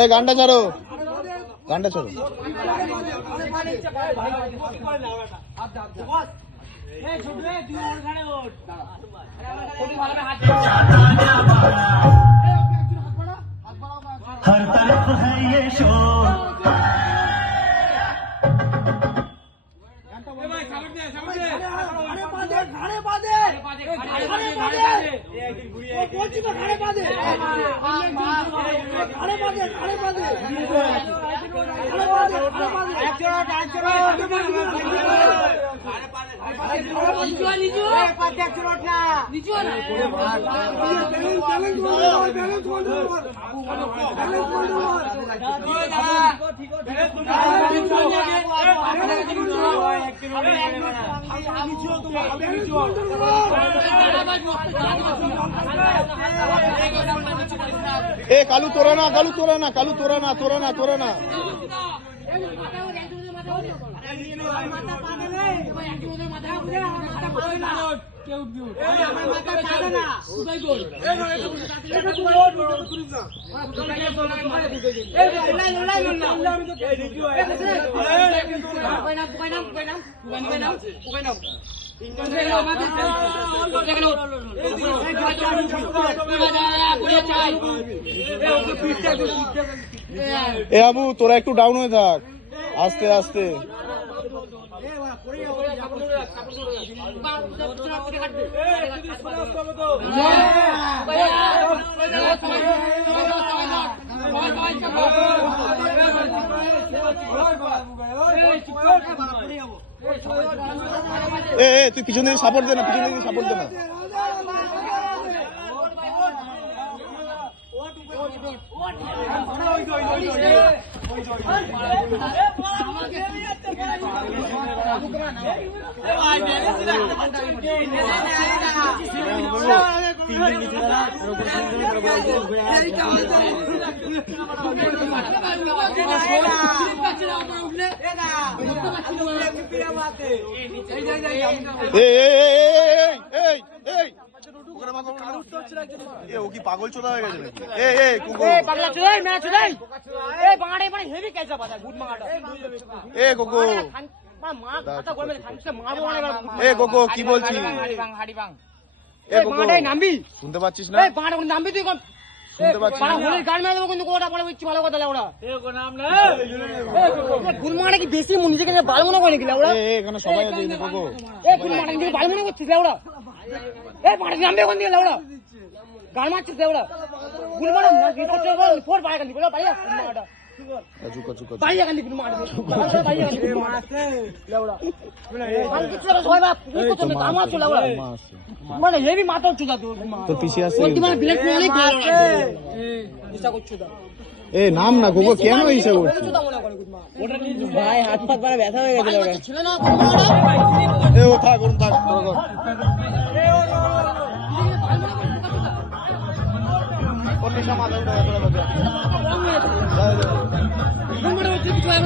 এ গানটা ছাড়ো, গানটা ছাড়ো। हर तरफ है ये शोर এ কালু তোরা না, কালু তোরা না, কালু তোরা না, তোরা না, তোরা না। এ আবু তোরা একটু ডাউন হয়ে থাক, আস্তে আস্তে। এ তুই পিছন দিকে সাপোর্ট দে না, পিছন দিকে সাপোর্ট দে না। ও কি পাগল চোদা হয়ে গেছে নাকি? কি বলছিস? শুনতে পাচ্ছিস না? নামবি তুই, কি বেশি নিজেকে ভালো মনে করে নাকি? এখানে সবাই আছে, ভালো মনে করছিস? নামবে ওখান থেকে লাউড়া, গান মারছিস লাউড়া, ফোর বাইরে কান্দি বাইরে মানে হেভি মাথার চুদা তোর পিছিয়ে আছে। এ নাম না গোগো, কেন হিসাব করছিস? ভাই হাত পাত মানে ব্যথা হয়ে গেছে। এ ও থাক, ওরম থাক, মাথা উঠে